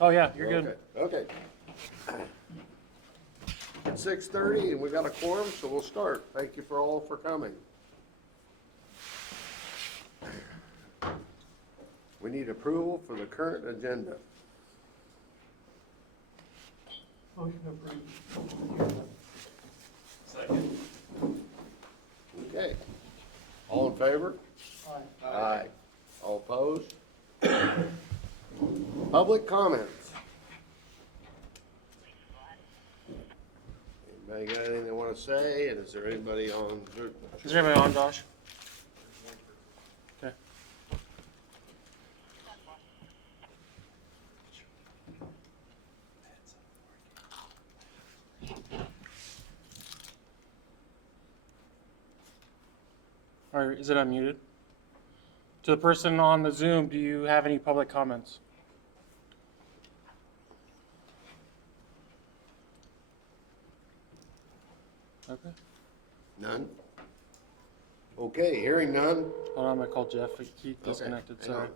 Oh yeah, you're good. Okay. It's 6:30 and we got a quorum, so we'll start. Thank you all for coming. We need approval for the current agenda. Motion approved. Second. Okay. All in favor? Aye. Aye. All opposed? Public comments. Anybody got anything they want to say? And is there anybody on? Is there anybody on, Josh? Okay. All right, is it unmuted? To the person on the Zoom, do you have any public comments? Okay. None? Okay, hearing none. Hold on, I'm gonna call Jeff. He disconnected, hang on. sorry.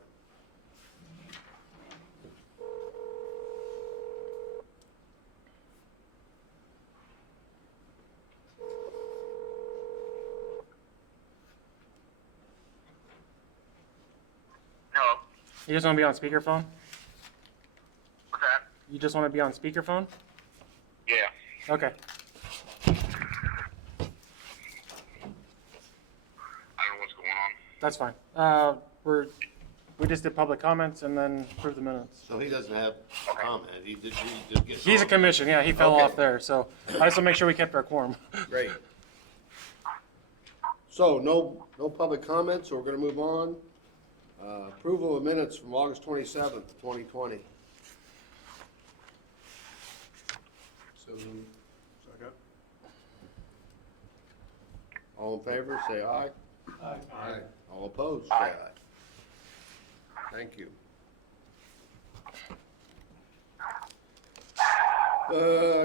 Hello. You just wanna be on speakerphone? What's that? You just wanna be on speakerphone? Yeah. Okay. I don't know what's going on. That's fine. We just did public comments and then approve the minutes. So he doesn't have a comment. He did get. He's a commission, yeah, he fell Okay. off there, so I just want to make sure we kept our quorum. Great. So no public comments, so we're gonna move on. Approval of minutes from August 27th, 2020. So, second. All in favor, say aye. Aye. Aye. All opposed, say aye. Thank you.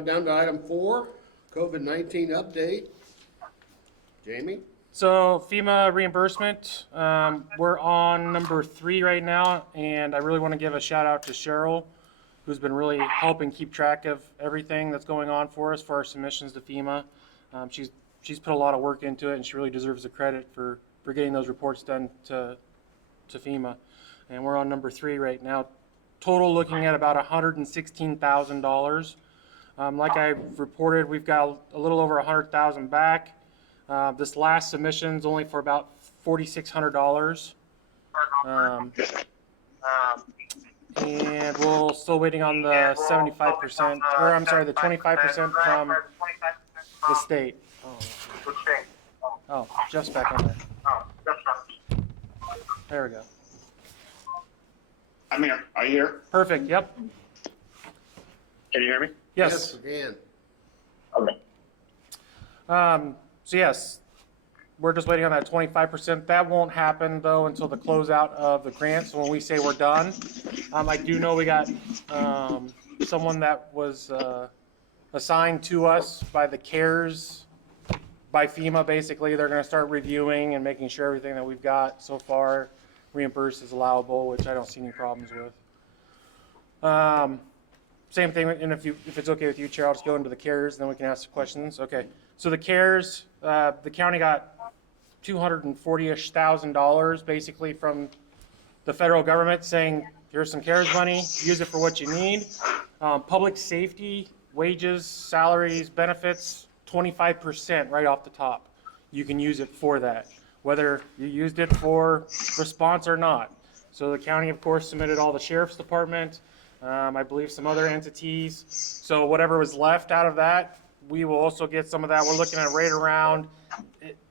Down to item 4, COVID-19 update. Jamie? So FEMA reimbursement, we're on number 3 right now, and I really want to give a shout out to Cheryl, who's been really helping keep track of everything that's going on for us for our submissions to FEMA. She's put a lot of work into it, and she really deserves the credit for getting those reports done to FEMA. And we're on number 3 right now. Total looking at about $116,000. Like I reported, we've got a little over 100,000 back. This last submission's only for about $4,600. And we're still waiting on the 75%, or I'm sorry, the 25% from the state. Oh, Jeff's back on there. There we go. I'm here. Are you here? Perfect, yep. Can you hear me? Yes. Again. Okay. So yes, we're just waiting on that 25%. That won't happen though until the closeout of the grant. So when we say we're done, I do know we got someone that was assigned to us by the CARES, by FEMA basically. They're going to start reviewing and making sure everything that we've got so far reimbursed is allowable, which I don't see any problems with. Same thing, and if it's okay with you, Chair, I'll just go into the CARES, and then we can ask questions. Okay, so the CARES, the county got $240-ish thousand basically from the federal government saying, here's some CARES money, use it for what you need. Public safety, wages, salaries, benefits, 25% right off the top. You can use it for that, whether you used it for response or not. So the county, of course, submitted all the sheriff's department, I believe some other entities. So whatever was left out of that, we will also get some of that. We're looking at right around,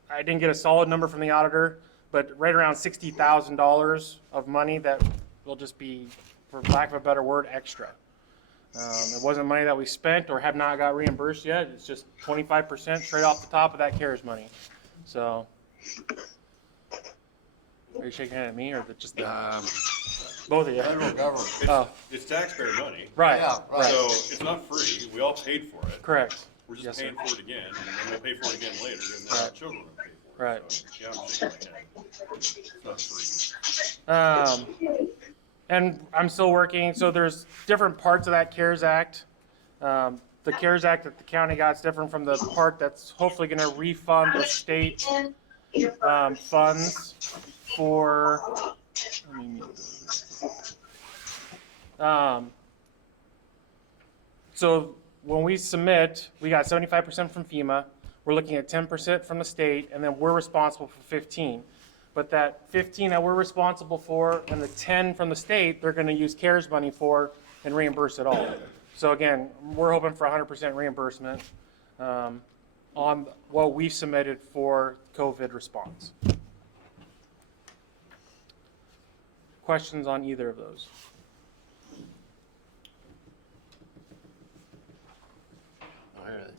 I didn't get a solid number from the auditor, but right around $60,000 of money that will just be, for lack of a better word, extra. It wasn't money that we spent or have not got reimbursed yet. It's just 25% straight off the top of that CARES money. So, are you shaking it at me or just both of you? Federal government. Oh, It's taxpayer money, right. Yeah, right. so it's not free. We all paid for it. Correct. We're just Yes, paying sir. for it again, and then we'll pay for it again later, and then our Right. children will pay for it. Right. So, yeah, I'm shaking my head. It's not free. And I'm still working, so there's different parts of that CARES Act. The CARES Act that the county got is different from the part that's hopefully gonna refund the state, funds for, let me mute those. So when we submit, we got 75% from FEMA, we're looking at 10% from the state, and then we're responsible for 15. But that 15 that we're responsible for and the 10 from the state, they're gonna use CARES money for and reimburse it all. So again, we're hoping for 100% reimbursement on what we've submitted for COVID response. Questions on either of those? All right.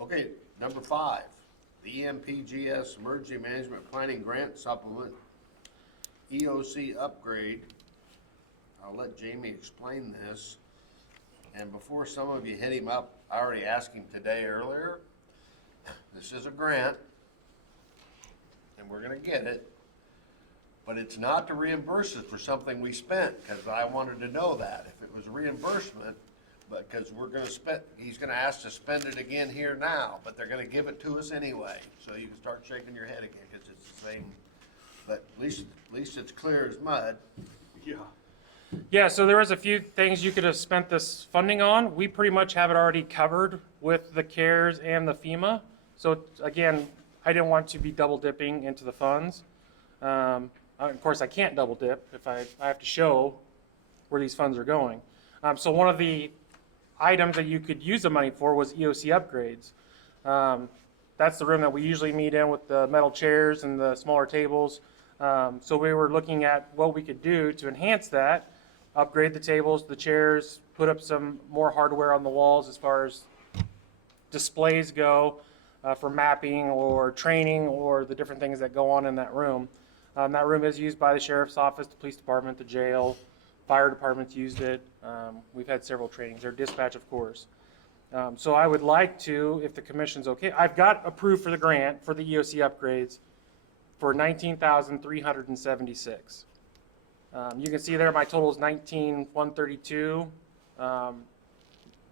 Okay, number 5, the EMPGS Emergency Management Planning Grant Supplement, EOC upgrade. I'll let Jamie explain this. And before some of you hit him up, I already asked him today earlier. This is a grant, and we're gonna get it, but it's not to reimburse us for something we spent, because I wanted to know that. If it was reimbursement, but because we're gonna spend, he's gonna ask to spend it again here now, but they're gonna give it to us anyway. So you can start shaking your head again, because it's the same, but at least it's clear as mud. Yeah. Yeah, so there was a few things you could have spent this funding on. We pretty much have it already covered with the CARES and the FEMA. So again, I didn't want to be double dipping into the funds. Of course, I can't double dip if I have to show where these funds are going. So one of the items that you could use the money for was EOC upgrades. That's the room that we usually meet in with the metal chairs and the smaller tables. So we were looking at what we could do to enhance that, upgrade the tables, the chairs, put up some more hardware on the walls as far as displays go for mapping or training or the different things that go on in that room. That room is used by the sheriff's office, the police department, the jail, fire department's used it. We've had several trainings, their dispatch, of course. So I would like to, if the commission's okay, I've got approved for the grant for the EOC upgrades for $19,376. You can see there my total is $19,132.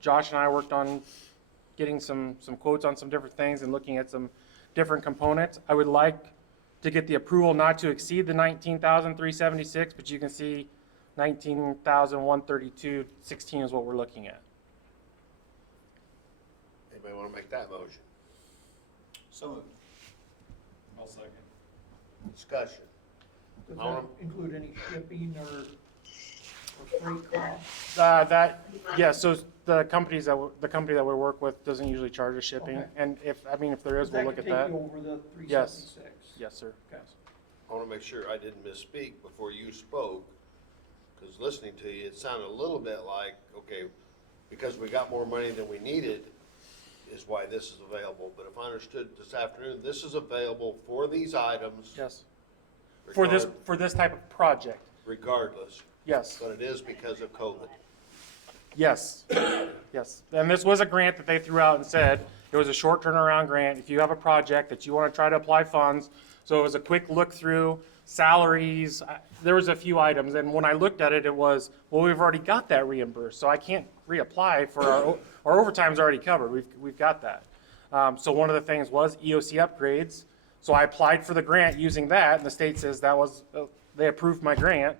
Josh and I worked on getting some quotes on some different things and looking at some different components. I would like to get the approval not to exceed the $19,376, but you can see $19,132.16 is what we're looking at. Anybody want to make that motion? So moved. I'll second. Discussion. Does that include any shipping or freight costs? So the company that we work with doesn't usually charge us shipping, Okay. and if there is, we'll look at that. That could take you over the Yes. 376? Yes, sir. Okay. I want to make sure I didn't misspeak before you spoke, because listening to you, it sounded a little bit like, okay, because we got more money than we needed is why this is available. But if I understood this afternoon, this is available for these items. Yes. For this type of project. Regardless, Yes. but it is because of COVID. Yes. Yes. And this was a grant that they threw out and said it was a short turnaround grant. If you have a project that you want to try to apply funds, so it was a quick look through salaries. There was a few items, and when I looked at it, it was, well, we've already got that reimbursed, so I can't reapply for our overtime's already covered. We've got that. So one of the things was EOC upgrades. So I applied for the grant using that, and the state says that was they approved my grant.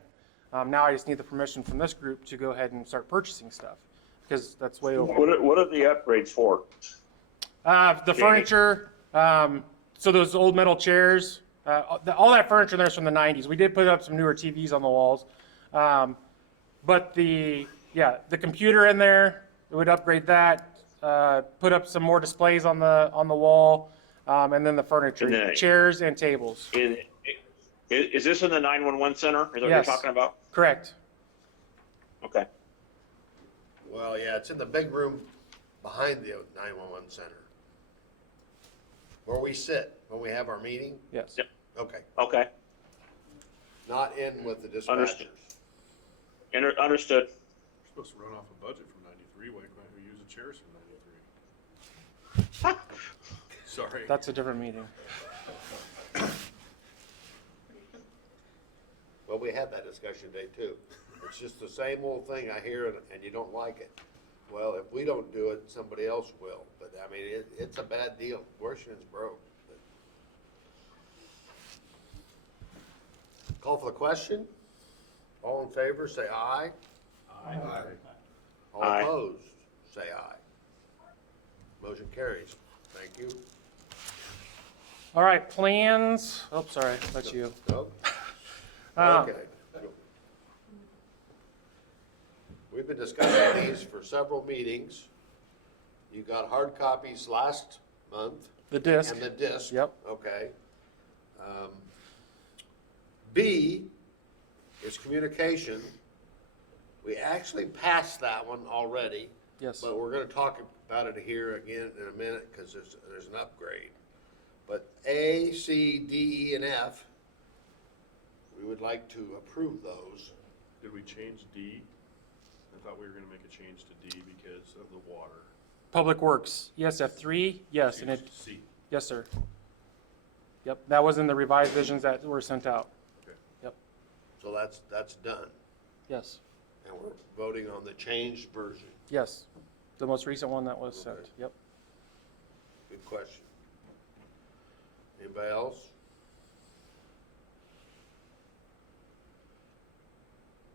Now I just need the permission from this group to go ahead and start purchasing stuff because that's way over. What are the upgrades for? The furniture, so those old metal chairs, all that furniture there's from the 90s. We did put up some newer TVs on the walls. But the computer in there, we would upgrade that, put up some more displays on the wall, and then the furniture, And then- chairs and tables. Is this in the 911 center? Is that what you're Yes. talking about? Correct. Okay. Well, yeah, it's in the big room behind the 911 center. Where we sit when we have our meeting? Yes. Yep. Okay, Okay. not in with the dispatchers. Understood. Understood. We're supposed to run off a budget from '93. Why can't we use the chairs from '93? Sorry. That's a different meeting. Well, we had that discussion today too. It's just the same old thing I hear and you don't like it. Well, if we don't do it, somebody else will. But I mean, it's a bad deal. Washington's broke. Call for the question. All in favor, say aye. Aye. All Aye. opposed, say aye. Motion carries. Thank you. All right, plans. Oh, sorry, that's you. Nope. Um, Okay. We've been discussing these for several meetings. You got hard copies last month. The disc. And the disc. Yep. Okay. B is communication. We actually passed that one already, Yes. but we're gonna talk about it here again in a minute, because there's an upgrade. But A, C, D, E, and F, we would like to approve those. Did we change D? I thought we were gonna make a change to D because of the water. Public Works. Yes, F3. Yes, and it. Change to C. Yes, sir. Yep, that was in the revised visions that were sent out. Okay. Yep. So that's done. Yes. And we're voting on the changed version. Yes. The most recent one that was sent. Okay. Yep. Good question. Anybody else?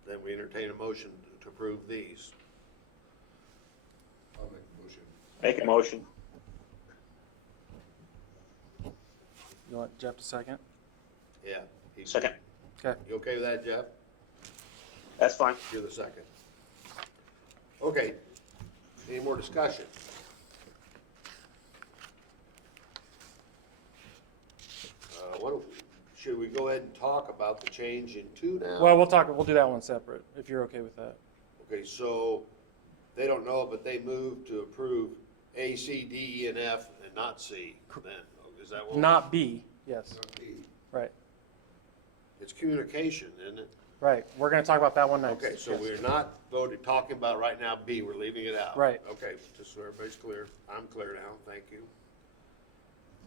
Then we entertain a motion to approve these. I'll make a motion. Make a motion. You want Jeff to second? Yeah. Second. Okay. You okay with that, Jeff? That's fine. You're the second. Okay. Any more discussion? Should we go ahead and talk about the change in 2 now? Well, we'll do that one separate, if you're okay with that. Okay, so they don't know, but they moved to approve A, C, D, E, and F, and not C then. Is that what? Not B. Yes. Not B. Right. It's communication, isn't it? Right. We're going to talk about that one next. Okay, so Yes. we're not talking about right now B, we're leaving it out. Right. Okay, just so everybody's clear. I'm clear now, thank you.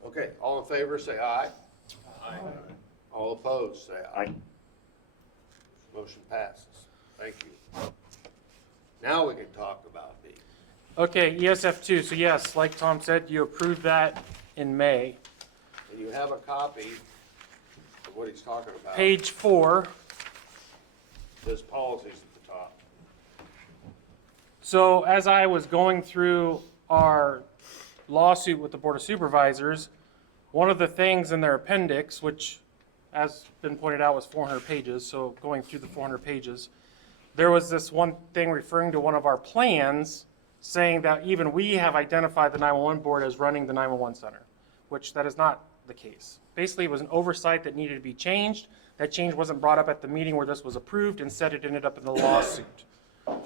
Okay, all in favor, say aye. Aye. All opposed, say aye. Aye. Motion passes. Thank you. Now we can talk about B. Okay, ESF2. So yes, like Tom said, you approved that in May. And you have a copy of what he's talking about. Page 4. There's policies at the top. So as I was going through our lawsuit with the Board of Supervisors, one of the things in their appendix, which as been pointed out was 400 pages, so going through the 400 pages, there was this one thing referring to one of our plans saying that even we have identified the 911 board as running the 911 center, which that is not the case. Basically, it was an oversight that needed to be changed. That change wasn't brought up at the meeting where this was approved. Instead, it ended up in the lawsuit.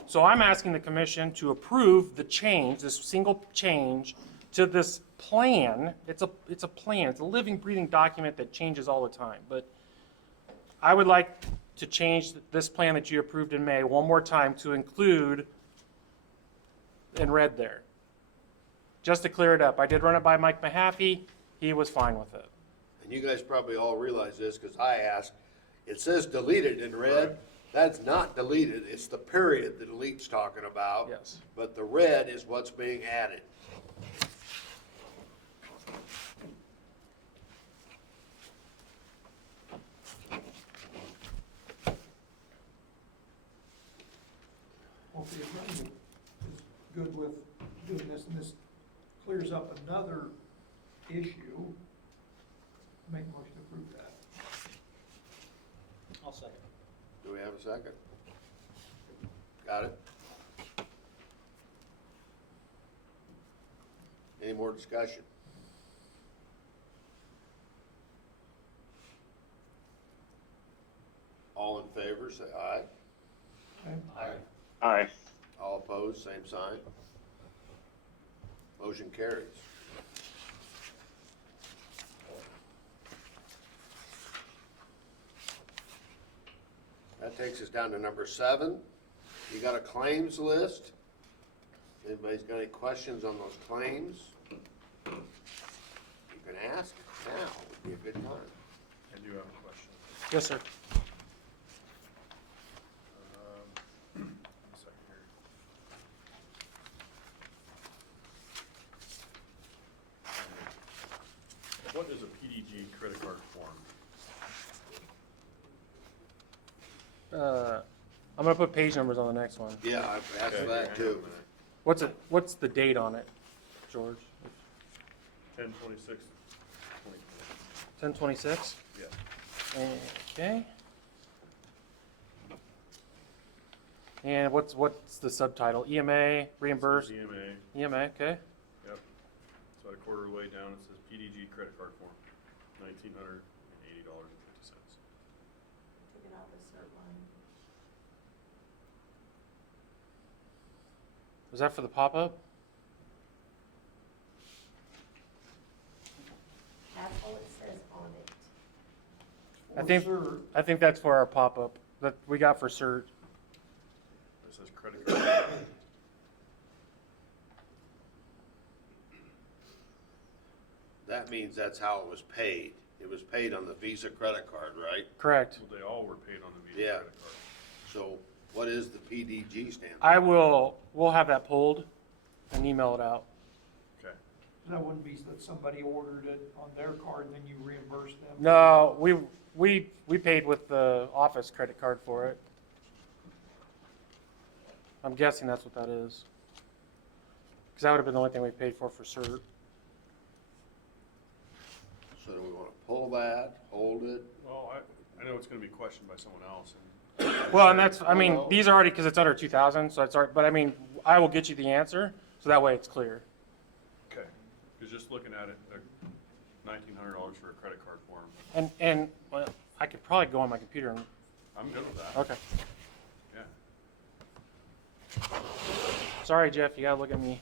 So I'm asking the commission to approve the change, this single change to this plan. It's a plan. It's a living, breathing document that changes all the time. But I would like to change this plan that you approved in May one more time to include in red there, just to clear it up. I did run it by Mike Mahaffey. He was fine with it. And you guys probably all realize this because I asked. It says deleted in red. That's not deleted. It's the period that delete's talking about. Yes. But the red is what's being added. Well, if the attorney is good with doing this, and this clears up another issue, make a motion to approve that. I'll second. Do we have a second? Got it? Any more discussion? All in favor, say aye. Okay? Aye. All opposed, same sign. Motion carries. That takes us down to number 7. You got a claims list. Anybody's got any questions on those claims? You can ask now, would be a good time. I do have a question. Yes, sir. I'm gonna put page numbers on the next one. Yeah, I've asked Okay, for that hang on a too. minute. What's the date on it, George? 10/26/2020. 10/26? Yeah. Okay. And what's the subtitle? EMA, reimbursed? EMA, EMA, okay. yep. So about a quarter of the way down, it says PDG credit card form, $1,980.50. Took it out the cert line. Was that for the pop-up? That's all it says on it. I think that's for our pop-up that we got for cert. It says credit card. That means that's how it was paid. It was paid on the Visa credit card, right? Correct. Well, they all were paid on the Visa Yeah. credit card. So what is the PDG stand? We'll have that pulled and email it out. Okay. That wouldn't be that somebody ordered it on their card and then you reimburse them? No, we paid with the office credit card for it. I'm guessing that's what that is. Because that would have been the only thing we paid for cert. So do we want to pull that, hold it? Well, I know it's gonna be questioned by someone else, and Well, and that's, I mean, Well- these are already, because it's under 2,000, so it's already, but I mean, I will get you the answer, so that way it's clear. okay, because just looking at it, $1,900 for a credit card form, And, well, I could probably go on my computer and, I'm good with that. okay. Yeah. Sorry, Jeff, you gotta look at me.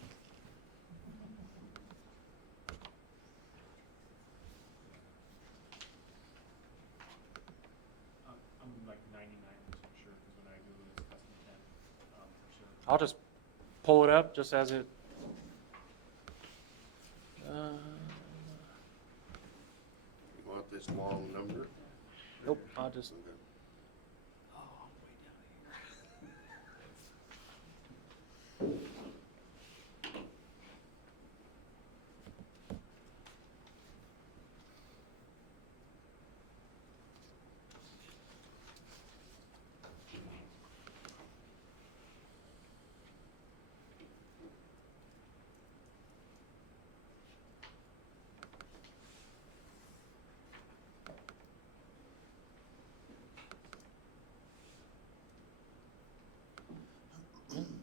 I'm like 99% sure, because when I Google it, it's custom 10, for sure. I'll just pull it up just as it. You want this long number? Nope, I'll just. Okay.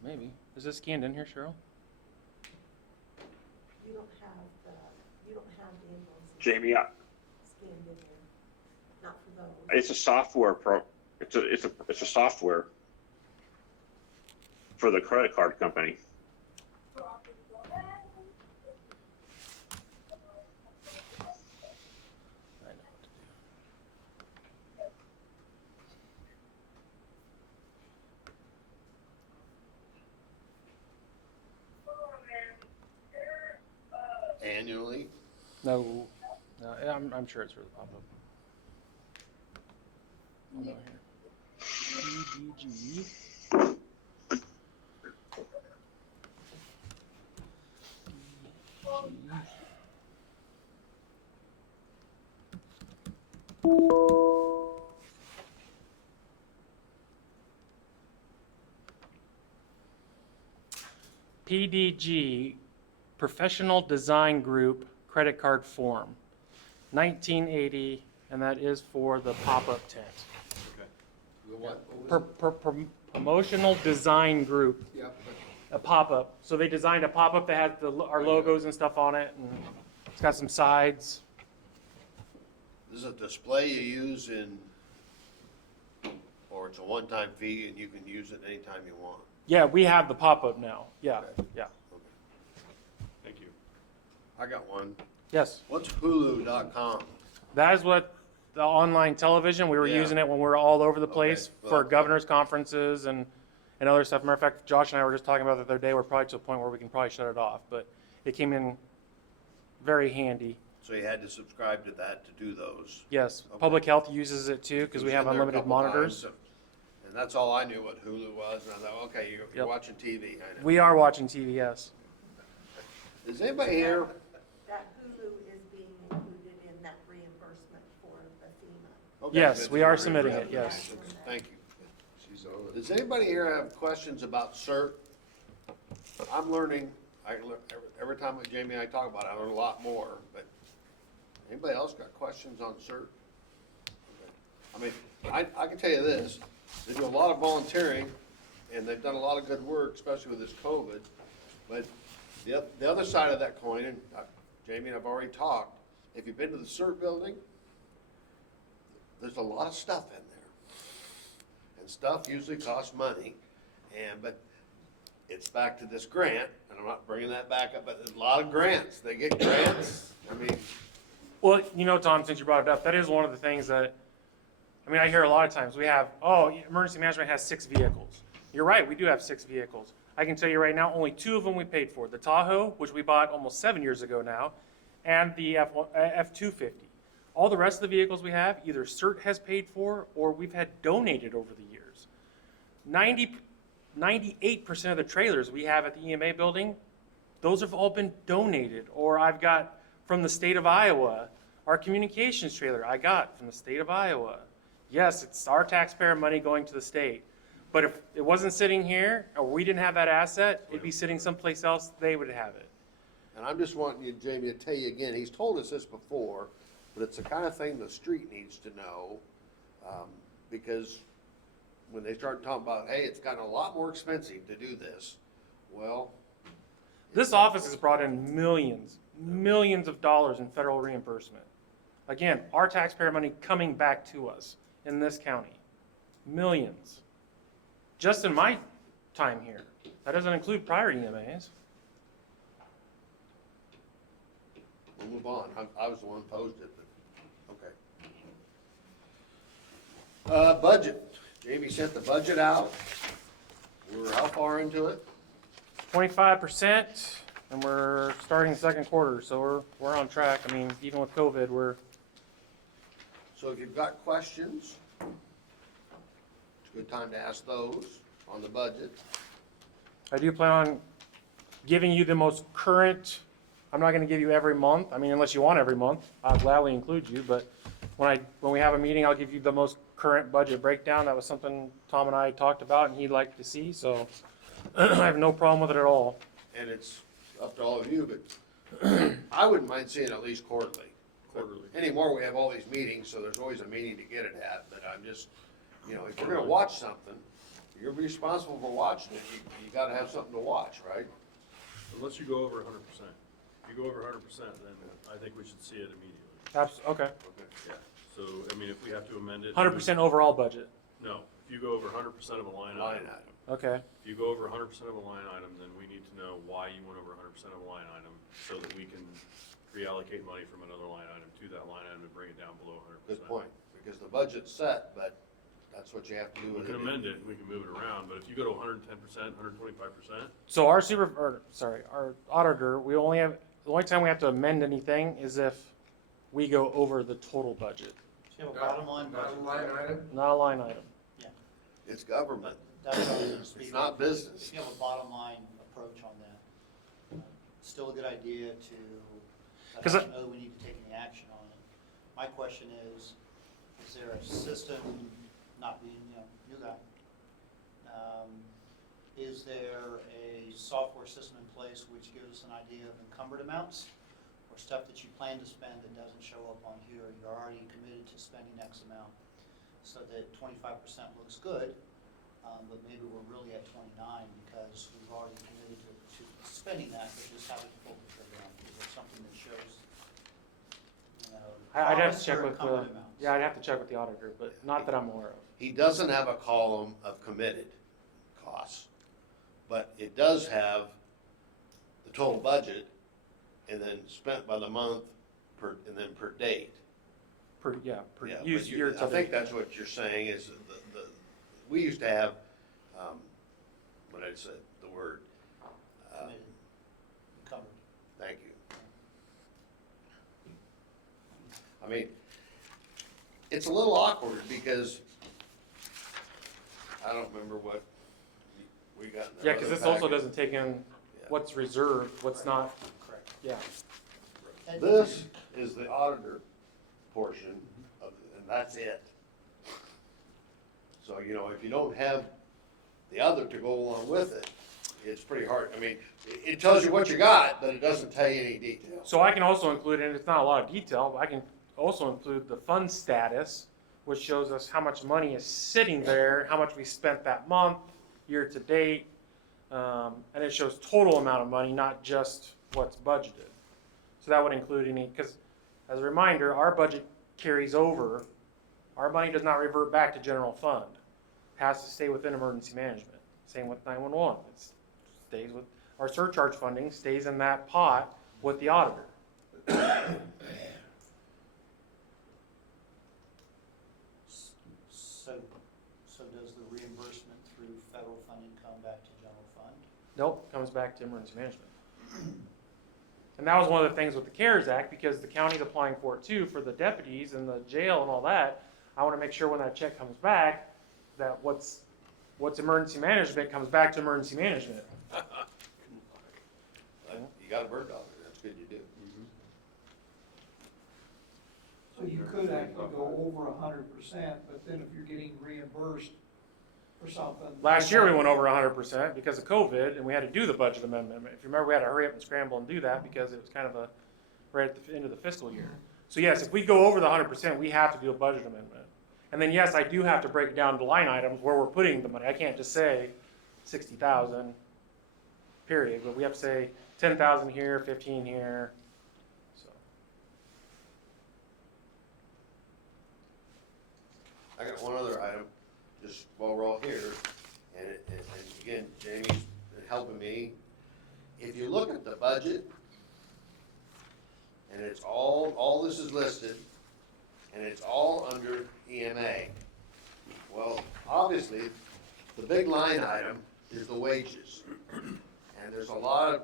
Maybe. Is this scanned in here, Cheryl? You don't have the invoices Jamie, scanned in here, not for those. it's a software it's a software for the credit card company. I know what to do. Annually? No, no, I'm sure it's for the pop-up. I'll go here. PDG. PDG, Professional Design Group Credit Card Form, 1980, and that is for the pop-up tent. Okay. The what? Promotional Design Group, Yeah, a pop-up. So they designed a pop-up that has our logos and stuff on it, and it's got some sides. this is a display you use or it's a one-time fee and you can use it anytime you want? Yeah, we have the pop-up now. Yeah, Okay. yeah. Thank you. I got one. Yes, What's Hulu.com? that is what the online television, we were Yeah. using it when we were all over the place Okay, for well, governor's conferences and other stuff. Matter of fact, Josh and I were just talking about it the other day. We're probably to a point where we can probably shut it off, but it came in very handy. So you had to subscribe to that to do those. Yes, Okay. public health uses it too, It because was we have in there a unlimited couple monitors. times, and that's all I knew what Hulu was, and I thought, okay, you're Yep. watching TV, I know. We are watching TV, yes. Is anybody here? That Hulu is being included in that reimbursement for the FEMA. Okay, Yes, good. we are submitting it, yes. Thank you. Does anybody here have questions about CERT? I'm learning, every time with Jamie and I talk about it, I learn a lot more, but anybody else got questions on CERT? I mean, I can tell you this, they do a lot of volunteering, and they've done a lot of good work, especially with this COVID. But the other side of that coin, and Jamie and I've already talked, if you've been to the CERT building, there's a lot of stuff in there. And stuff usually costs money, but it's back to this grant, and I'm not bringing that back up, but there's a lot of grants, they get grants, I mean, Well, you know, Tom, since you brought it up, that is one of the things that, I mean, I hear a lot of times, we have, oh, emergency management has 6 vehicles. You're right, we do have 6 vehicles. I can tell you right now, only 2 of them we paid for. The Tahoe, which we bought almost 7 years ago now, and the F-250. All the rest of the vehicles we have, either CERT has paid for, or we've had donated over the years. 98% of the trailers we have at the EMA building, those have all been donated. Or I've got from the state of Iowa, our communications trailer I got from the state of Iowa. Yes, it's our taxpayer money going to the state. But if it wasn't sitting here, or we didn't have that asset, it'd be sitting someplace else, they would have it. and I'm just wanting you, Jamie, to tell you again, he's told us this before, but it's the kind of thing the street needs to know, because when they start talking about, hey, it's gotten a lot more expensive to do this, well. This office has brought in millions of dollars in federal reimbursement. Again, our taxpayer money coming back to us in this county. Millions. Just in my time here. That doesn't include prior EMAs. We'll move on. I was the one who posed it, but, okay. Budget. Jamie sent the budget out. We're how far into it? 25%, and we're starting the second quarter, so we're on track. I mean, even with COVID, we're. So if you've got questions, it's a good time to ask those on the budget. I do plan on giving you the most current, I'm not gonna give you every month, I mean, unless you want every month, I'll gladly include you, but when we have a meeting, I'll give you the most current budget breakdown. That was something Tom and I talked about and he'd like to see, so I have no problem with it at all. And it's up to all of you, but I wouldn't mind seeing at least quarterly. Quarterly. Anymore, we have all these meetings, so there's always a meeting to get it at, but I'm just, if we're gonna watch something, you're responsible for watching it, you gotta have something to watch, right? Unless you go over 100%. If you go over 100%, then I think we should see it immediately. Okay, Yeah. So, I mean, if we have to amend it. 100% overall budget, No, if you go over 100% of a line Line item. item. okay. If you go over 100% of a line item, then we need to know why you went over 100% of a line item so that we can reallocate money from another line item to that line item and bring it down below 100%. Good point, because the budget's set, but that's what you have to do We with can it. amend it, and we can move it around, but if you go to 110%, 125%, So our our auditor, the only time we have to amend anything is if we go over the total budget, So you have a bottom line budget. not a line item. It's government, That's what I was speaking it's not of. business. If you have a bottom line approach on that, still a good idea to, I 'Cause don't know that we need to take any action on it. My question is there a system, not being, new guy, is there a software system in place which gives us an idea of encumbered amounts or stuff that you plan to spend that doesn't show up on here? You're already committed to spending X amount, so that 25% looks good, but maybe we're really at 29 because we've already committed to spending that, but just haven't pulled the trigger on it. Is there something that shows, I'd have to promised check or with the, encumbered amounts? yeah, I'd have to check with the auditor, but not that I'm aware of. He doesn't have a column of committed costs, but it does have the total budget and then spent by the month and then per date. Per Yeah, use but year I to think date. that's what you're saying is we used to have, what did I say, the word, Committed, encumbered. thank you. I mean, it's a little awkward because I don't remember what we got in the Yeah, because other this also packet. doesn't take in Yeah. what's reserved, what's not, Correct. yeah. And- This is the auditor portion of, and that's it. So, if you don't have the other to go along with it, it's pretty hard. I mean, it tells you what you got, but it doesn't tell you any details. So I can also include, and it's not a lot of detail, but I can also include the fund status, which shows us how much money is sitting there, how much we spent that month, year to date. And it shows total amount of money, not just what's budgeted. So that would include any, because as a reminder, our budget carries over. Our money does not revert back to general fund. It has to stay within emergency management. Same with 911. It stays with, our surcharge funding stays in that pot with the auditor. So does the reimbursement through federal funding come back to general fund? Nope, comes back to emergency management. And that was one of the things with the CARES Act, because the county's applying for it too, for the deputies and the jail and all that. I want to make sure when that check comes back, that what's emergency management comes back to emergency management. You got a bird dog, that's good you do. So you could actually go over 100%, but then if you're getting reimbursed for something. Last year, we went over 100% because of COVID, and we had to do the budget amendment. If you remember, we had to hurry up and scramble and do that because it was kind of right at the end of the fiscal year. So yes, if we go over the 100%, we have to do a budget amendment. And then yes, I do have to break it down to line items where we're putting the money. I can't just say 60,000, period, but we have to say 10,000 here, 15 here, so. I got one other item, just while we're all here, and again, Jamie's been helping me. If you look at the budget, and it's all this is listed, and it's all under EMA. Well, obviously, the big line item is the wages. And there's a lot of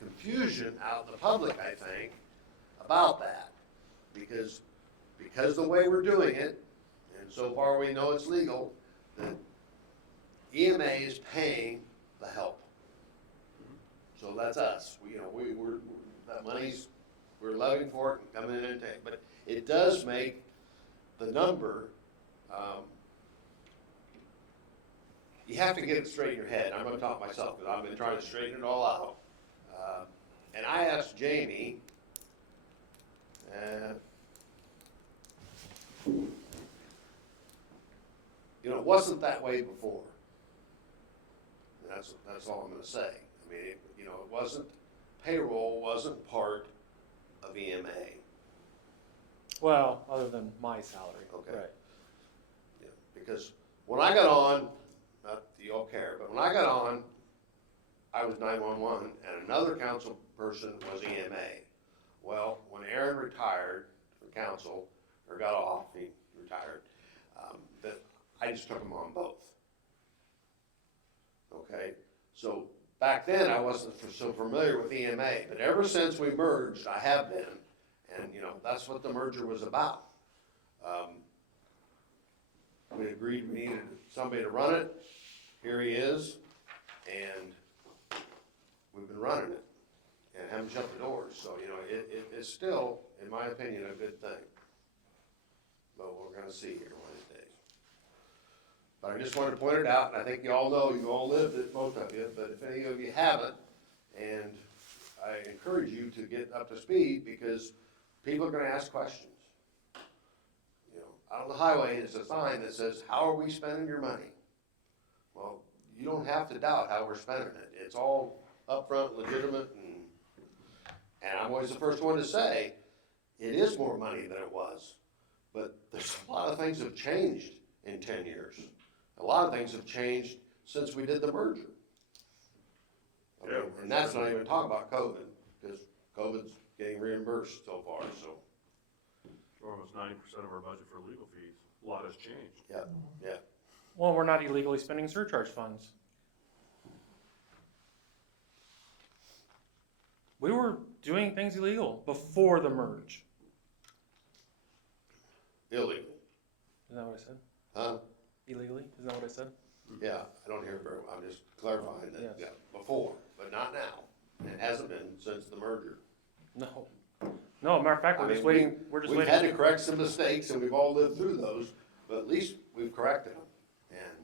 confusion out in the public, I think, about that. Because the way we're doing it, and so far we know it's legal, that EMA is paying the help. So that's us. We're that money's, we're levying for it and coming in and taking. But it does make the number, you have to get it straight in your head. I'm gonna talk myself, because I've been trying to straighten it all out. And I asked Jamie, it wasn't that way before. That's all I'm gonna say. I mean, it wasn't, payroll wasn't part of EMA. Well, other than my salary. Okay. Right. Yeah, because when I got on, not that you all care, but when I got on, I was 911 and another council person was EMA. Well, when Aaron retired from council, or got off, he retired, I just took him on both. Okay, so back then I wasn't so familiar with EMA, but ever since we merged, I have been, and that's what the merger was about. We agreed we needed somebody to run it. Here he is, and we've been running it and haven't shut the doors. So it's still, in my opinion, a good thing. But we're going to see here one of these days. But I just wanted to point it out, and I think you all know, you all lived it, most of you, but if any of you haven't, and I encourage you to get up to speed, because people are going to ask questions. Out on the highway, there's a sign that says, "How are we spending your money?" Well, you don't have to doubt how we're spending it. It's all upfront, legitimate, and I'm always the first one to say, it is more money than it was. But there's a lot of things have changed in 10 years. A lot of things have changed since we did the merger. And that's not even talking about COVID, because COVID's getting reimbursed so far, so. Almost 90% of our budget for legal fees. A lot has changed. Yeah. Well, we're not illegally spending surcharge funds. We were doing things illegal before the merge. Illegal. Isn't that what I said? Huh? Illegally? Isn't that what I said? Yeah, I don't hear it very well. I'm just clarifying that, Yes. yeah, before, but not now. It hasn't been since the merger. No. No, matter of fact, I we're just mean, waiting, we're just We've waiting. had to correct some mistakes, and we've all lived through those, but at least we've corrected them. And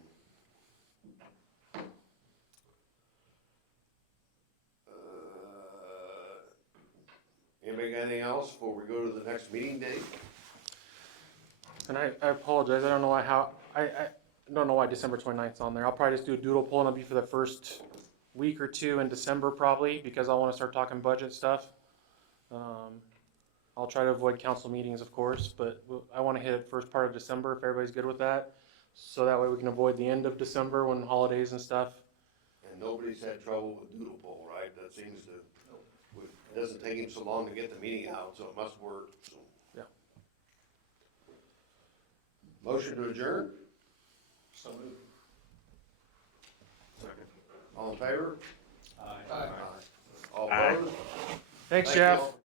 Anybody got anything else before we go to the next meeting date? And I apologize, I don't know why, I don't know why December 29th is on there. I'll probably just do a doodle poll and it'll be for the first week or two in December probably, because I wanna start talking budget stuff. I'll try to avoid council meetings, of course, but I wanna hit it first part of December if everybody's good with that. So that way we can avoid the end of December when holidays and stuff. And nobody's had trouble with doodle poll, right? That seems to, it doesn't take him so long to get the meeting out, so it must work, so. Yeah. Motion to adjourn? So moved. Second. All in favor? Aye. All Aye. opposed? Thanks, Thank you Jeff. all.